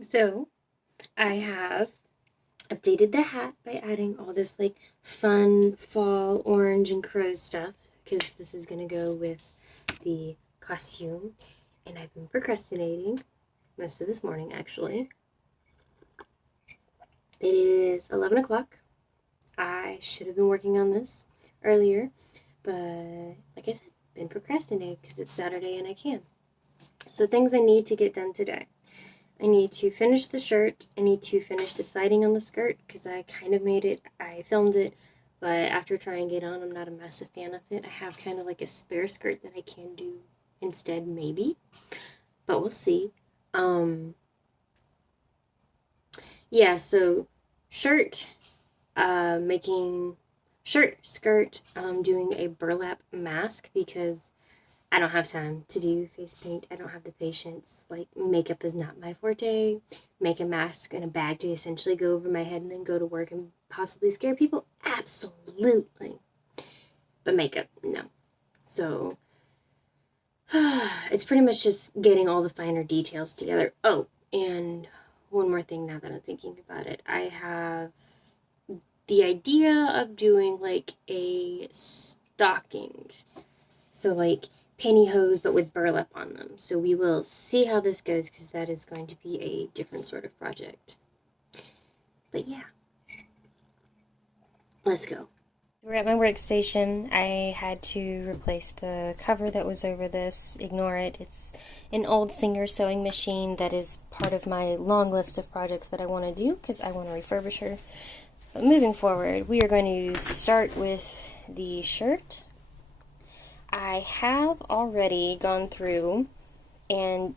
So I have updated the hat by adding all this like fun fall orange and crow stuff because this is gonna go with the costume. And I've been procrastinating most of this morning actually. It is 11 o'clock. I should have been working on this earlier, but like I said, been procrastinating because it's Saturday and I can. So things I need to get done today. I need to finish the shirt. I need to finish deciding on the skirt because I kind of made it. I filmed it, but after trying it on, I'm not a massive fan of it. I have kind of like a spare skirt that I can do instead, maybe, but we'll see. Um, yeah, so shirt, making shirt, skirt, doing a burlap mask because I don't have time to do face paint. I don't have the patience. Like, makeup is not my forte. Make a mask and a bag to essentially go over my head and then go to work and possibly scare people? Absolutely. But makeup, no. So, it's pretty much just getting all the finer details together. Oh, and one more thing now that I'm thinking about it. I have the idea of doing like a stocking. So, like, pantyhose but with burlap on them. So we will see how this goes because that is going to be a different sort of project. But yeah, let's go. We're at my workstation. I had to replace the cover that was over this. Ignore it. It's an old Singer sewing machine that is part of my long list of projects that I want to do because I want to refurbish her. But moving forward, we are going to start with the shirt. I have already gone through and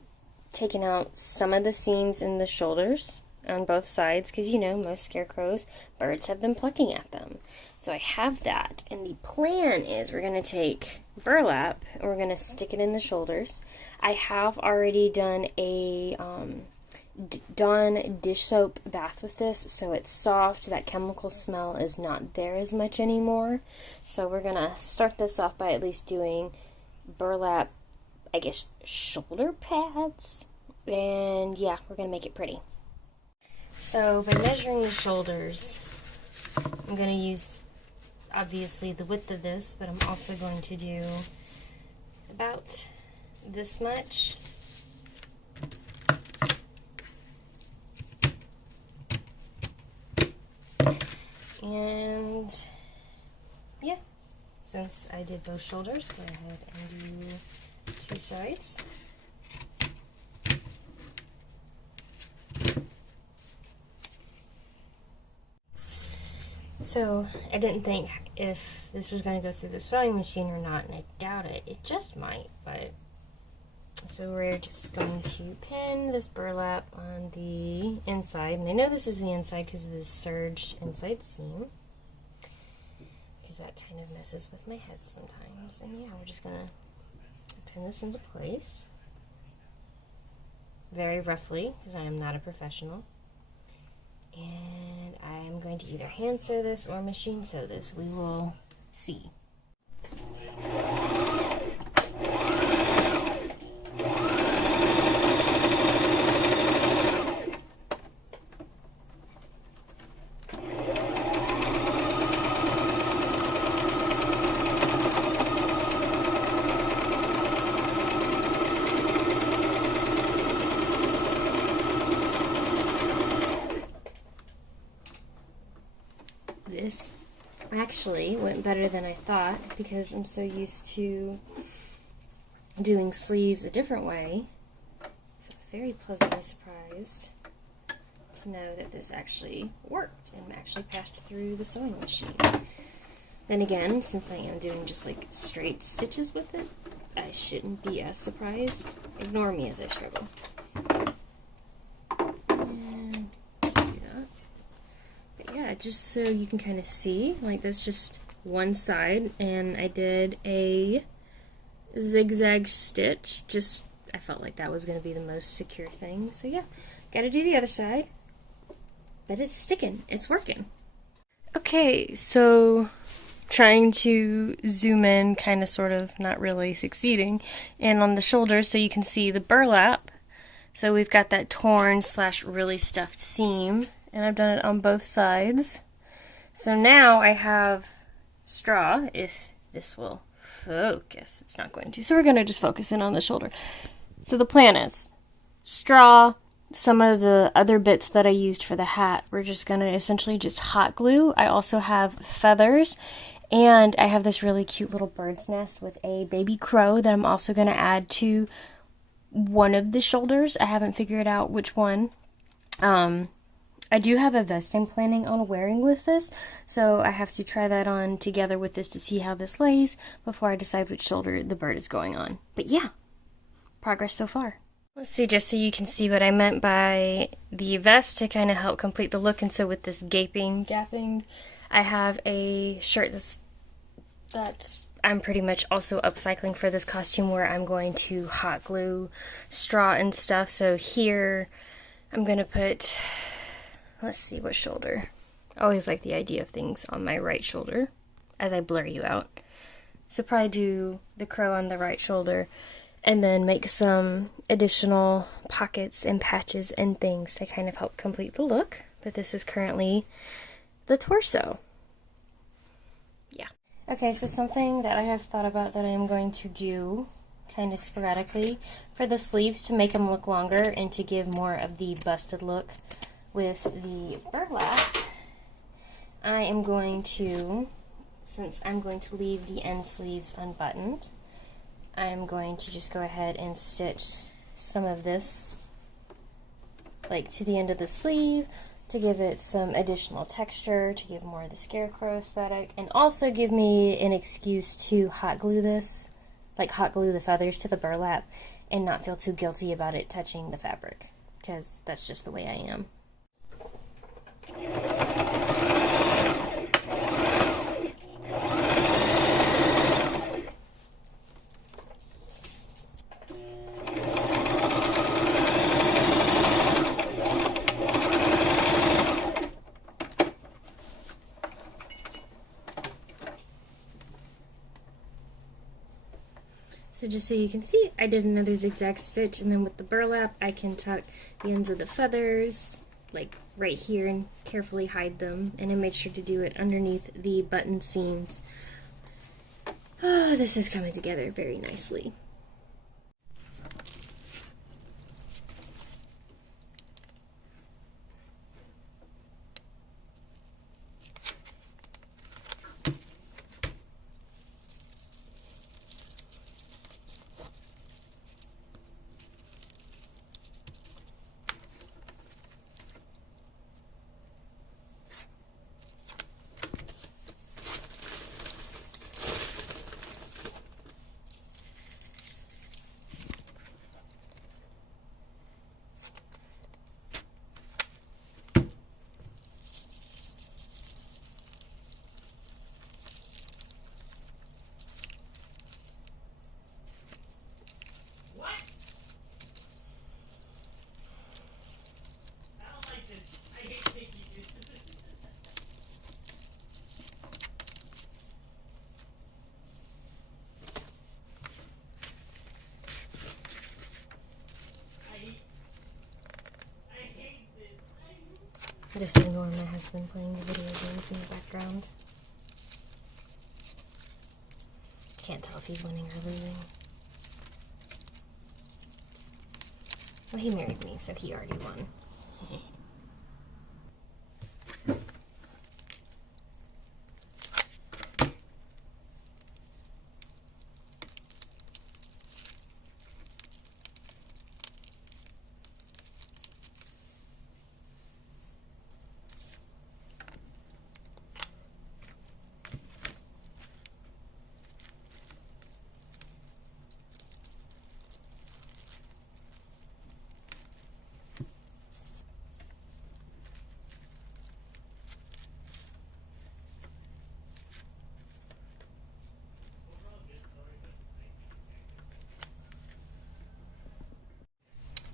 taken out some of the seams in the shoulders on both sides because you know most scarecrows, birds have been plucking at them. So I have that, and the plan is we're going to take burlap and we're going to stick it in the shoulders. I have already done a Dawn dish soap bath with this, so it's soft. That chemical smell is not there as much anymore. So we're gonna start this off by at least doing burlap, I guess, shoulder pads. And yeah, we're gonna make it pretty. So by measuring the shoulders, I'm gonna use obviously the width of this, but I'm also going to do about this much. And yeah, since I did both shoulders, go ahead and do two sides. So I didn't think if this was going to go through the sewing machine or not, and I doubt it. It just might, but so we're just going to pin this burlap on the inside, and I know this is the inside because of this surged inside seam, because that kind of messes with my head sometimes. And yeah, we're just gonna pin this into place very roughly because I am not a professional, and I am going to either hand sew this or machine sew this. We will see. This actually went better than I thought because I'm so used to doing sleeves a different way. So I was very pleasantly surprised to know that this actually worked and actually passed through the sewing machine. Then again, since I am doing just like straight stitches with it, I shouldn't be as surprised. Ignore me as I struggle. And just do that. But yeah, just so you can kind of see, like that's just one side, and I did a zigzag stitch. Just, I felt like that was going to be the most secure thing. So yeah, gotta do the other side. But it's sticking. It's working. Okay, so trying to zoom in, kind of sort of not really succeeding, and on the shoulders so you can see the burlap So we've got that torn slash really stuffed seam, and I've done it on both sides. So now I have straw, if this will focus. It's not going to. So we're going to just focus in on the shoulder. So the plan is straw, some of the other bits that I used for the hat, we're just going to essentially just hot glue. I also have feathers, and I have this really cute little bird's nest with a baby crow that I'm also going to add to one of the shoulders. I haven't figured out which one. I do have a vest I'm planning on wearing with this, so I have to try that on together with this to see how this lays before I decide which shoulder the bird is going on. But yeah, progress so far. Let's see, just so you can see what I meant by the vest to kind of help complete the look. And so with this gapping, I have a shirt that's I'm pretty much also upcycling for this costume, where I'm going to hot glue straw and stuff. So here I'm going to put, let's see, what shoulder? I always like the idea of things on my right shoulder as I blur you out. So probably do the crow on the right shoulder, and then make some additional pockets and patches and things to kind of help complete the look. But this is currently the torso. Yeah. Okay, so something that I have thought about that I am going to do kind of sporadically for the sleeves to make them look longer and to give more of the busted look with the burlap, I am going to, since I'm going to leave the end sleeves unbuttoned, I'm going to just go ahead and stitch some of this like to the end of the sleeve to give it some additional texture, to give more of the scarecrow aesthetic, and also give me an excuse to hot glue this, like hot glue the feathers to the burlap and not feel too guilty about it touching the fabric, because that's just the way I am. So just so you can see, I did another zigzag stitch, and then with the burlap I can tuck the ends of the feathers like right here and carefully hide them, and I made sure to do it underneath the button seams. Oh, this is coming together very nicely. Just ignore my husband playing the video games in the background. Can't tell if he's winning or losing. Well, he married me, so he already won.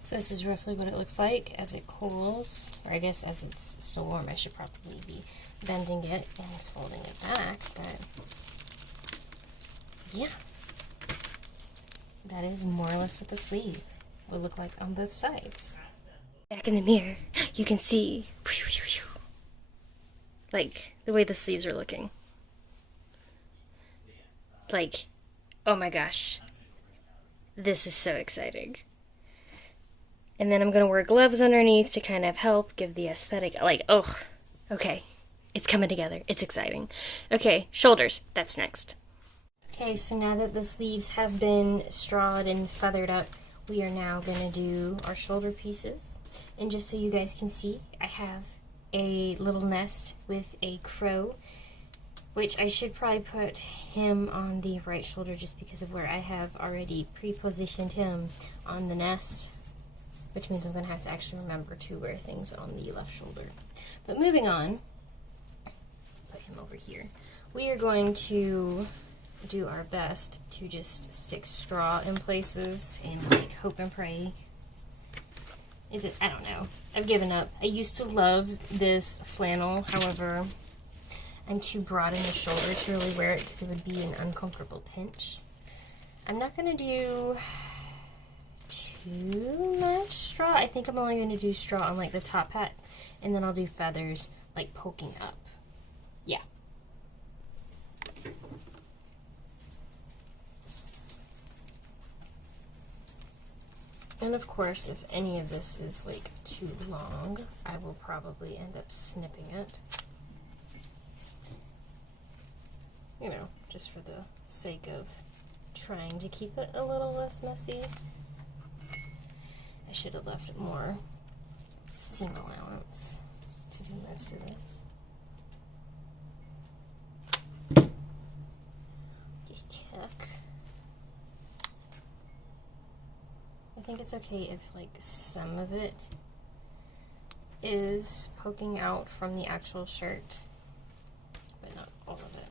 So this is roughly what it looks like as it cools, or I guess as it's still warm. I should probably be bending it and folding it back, but yeah, that is more or less what the sleeve will look like on both sides. Back in the mirror, you can see like the way the sleeves are looking. Like, oh my gosh, this is so exciting. And then I'm gonna wear gloves underneath to kind of help give the aesthetic, like, oh, okay, it's coming together, it's exciting. Okay, shoulders, that's next. Okay, so now that the sleeves have been strawed and feathered up, we are now gonna do our shoulder pieces. And just so you guys can see, I have a little nest with a crow, which I should probably put him on the right shoulder just because of where I have already pre-positioned him on the nest, which means I'm going to have to actually remember to wear things on the left shoulder. But moving on, put him over here. We are going to do our best to just stick straw in places and like hope and pray. I don't know. I've given up. I used to love this flannel, however, I'm too broad in the shoulder to really wear it because it would be an uncomfortable pinch. I'm not going to do too much straw. I think I'm only going to do straw on like the top hat, and then I'll do feathers like poking up. Yeah. And of course, if any of this is like too long, I will probably end up snipping it. You know, just for the sake of trying to keep it a little less messy. I should have left more seam allowance to do most of this. Just check. I think it's okay if like some of it is poking out from the actual shirt, but not all of it.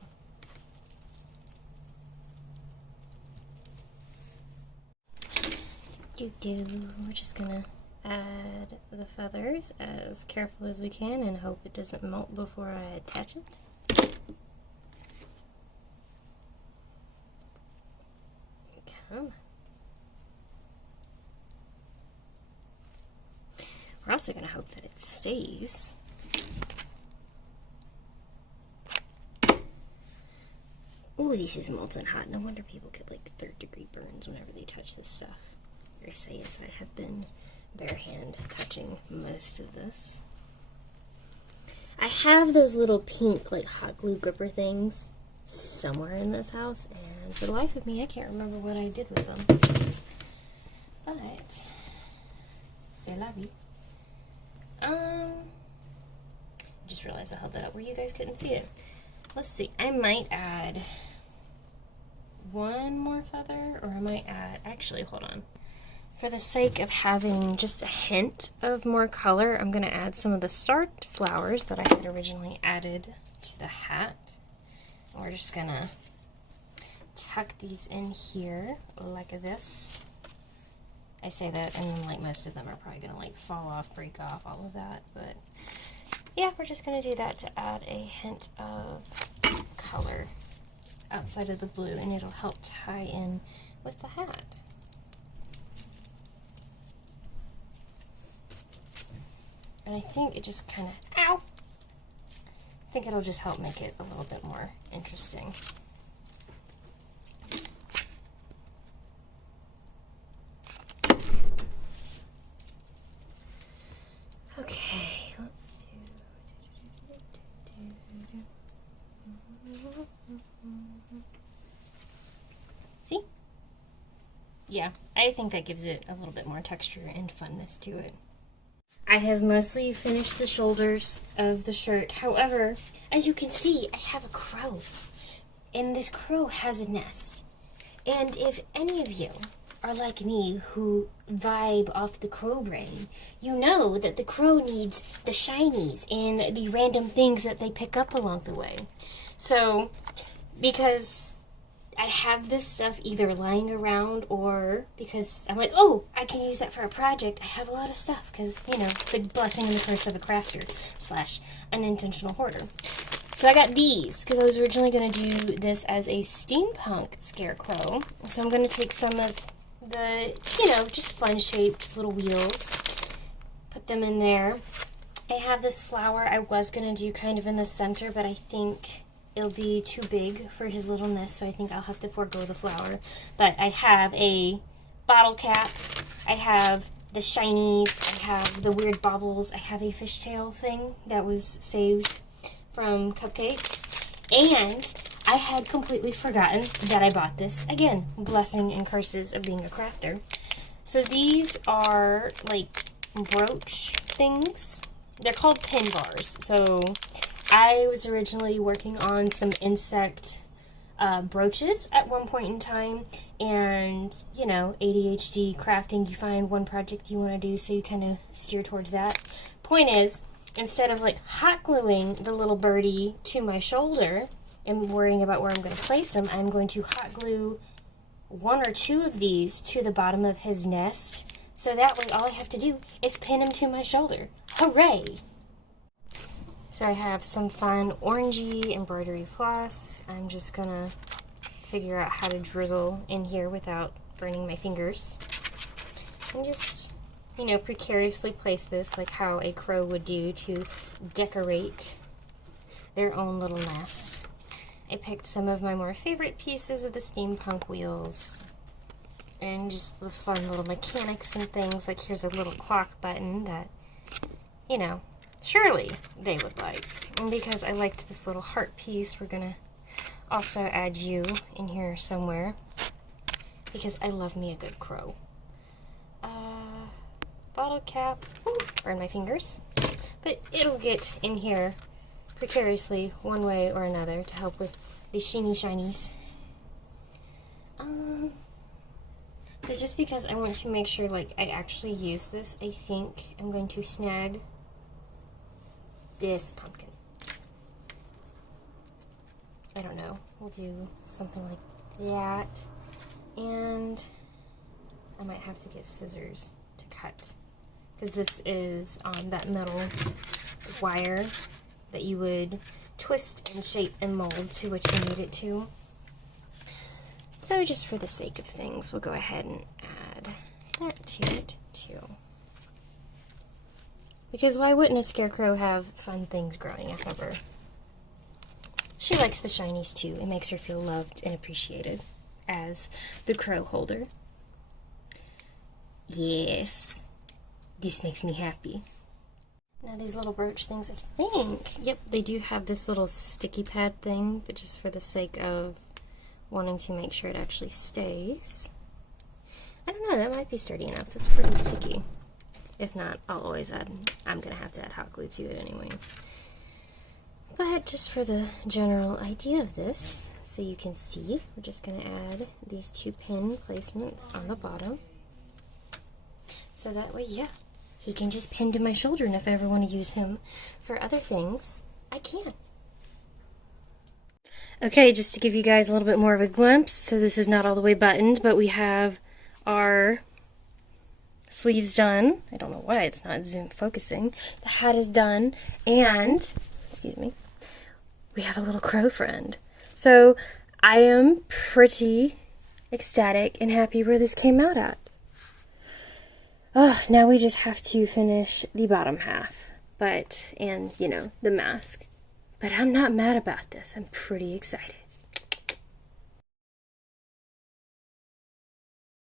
We're just gonna add the feathers as careful as we can and hope it doesn't melt before I attach it. Okay. We're also gonna hope that it stays. Oh, this is molten hot. No wonder people get like third-degree burns whenever they touch this stuff. I say as I have been bare hand touching most of this. I have those little pink like hot glue gripper things somewhere in this house, and for the life of me I can't remember what I did with them. But c'est la vie. Just realized I held that up where you guys couldn't see it. Let's see, I might add one more feather, or I might add, actually hold on. For the sake of having just a hint of more color, I'm going to add some of the star flowers that I had originally added to the hat. We're just going to tuck these in here like this. I say that, and then like most of them are probably going to like fall off, break off, all of that. But yeah, we're just going to do that to add a hint of color outside of the blue, and it'll help tie in with the hat. And I think it just kind of, ow! I think it'll just help make it a little bit more interesting. Okay, let's do. See? Yeah, I think that gives it a little bit more texture and funness to it. I have mostly finished the shoulders of the shirt. However, as you can see, I have a crow. And this crow has a nest. And if any of you are like me who vibe off the crow brain, you know that the crow needs the shinies and the random things that they pick up along the way. So, because I have this stuff either lying around or because I'm like, oh, I can use that for a project. I have a lot of stuff because, you know, the blessing and the curse of a crafter / unintentional hoarder. So I got these because I was originally going to do this as a steampunk scarecrow. So I'm going to take some of the, just fun-shaped little wheels. Put them in there. I have this flower I was going to do kind of in the center, but I think it'll be too big for his little nest, so I think I'll have to forego the flower. But I have a bottle cap. I have the shinies. I have the weird baubles. I have a fishtail thing that was saved from cupcakes. And I had completely forgotten that I bought this. Again, blessing and curses of being a crafter. So these are like brooch things. They're called pin bars. So I was originally working on some insect brooches at one point in time, and ADHD crafting, you find one project you want to do, so you kind of steer towards that. Point is, instead of like hot gluing the little birdie to my shoulder and worrying about where I'm going to place him, I'm going to hot glue one or two of these to the bottom of his nest, so that way all I have to do is pin him to my shoulder. Hooray! So I have some fun orangey embroidery floss. I'm just gonna figure out how to drizzle in here without burning my fingers. And just, precariously place this like how a crow would do to decorate their own little nest. I picked some of my more favorite pieces of the steampunk wheels and just the fun little mechanics and things. Like here's a little clock button that, surely they would like. And because I liked this little heart piece, we're gonna also add you in here somewhere, because I love me a good crow. Bottle cap, ooh, burn my fingers, but it'll get in here precariously one way or another to help with the shinies. So just because I want to make sure I actually use this, I think I'm going to snag this pumpkin. I don't know, we'll do something like that, and I might have to get scissors to cut, because this is that metal wire that you would twist and shape and mold to what you need it to. So just for the sake of things, we'll go ahead and add that to it too. Because why wouldn't a scarecrow have fun things growing up of her? She likes the shinies too. It makes her feel loved and appreciated as the crow holder. Yes, this makes me happy. Now these little brooch things, I think, yep, they do have this little sticky pad thing, but just for the sake of wanting to make sure it actually stays. I don't know, that might be sturdy enough. That's pretty sticky. If not, I'll always add, I'm going to have to add hot glue to it anyways. But just for the general idea of this, so you can see, we're just going to add these two pin placements on the bottom. So that way, yeah, he can just pin to my shoulder, and if I ever want to use him for other things, I can. Okay, just to give you guys a little bit more of a glimpse, so this is not all the way buttoned, but we have our sleeves done. I don't know why it's not zoom focusing. The hat is done, and, excuse me, we have a little crow friend. So I am pretty ecstatic and happy where this came out at. Oh, now we just have to finish the bottom half, and the mask. But I'm not mad about this. I'm pretty excited.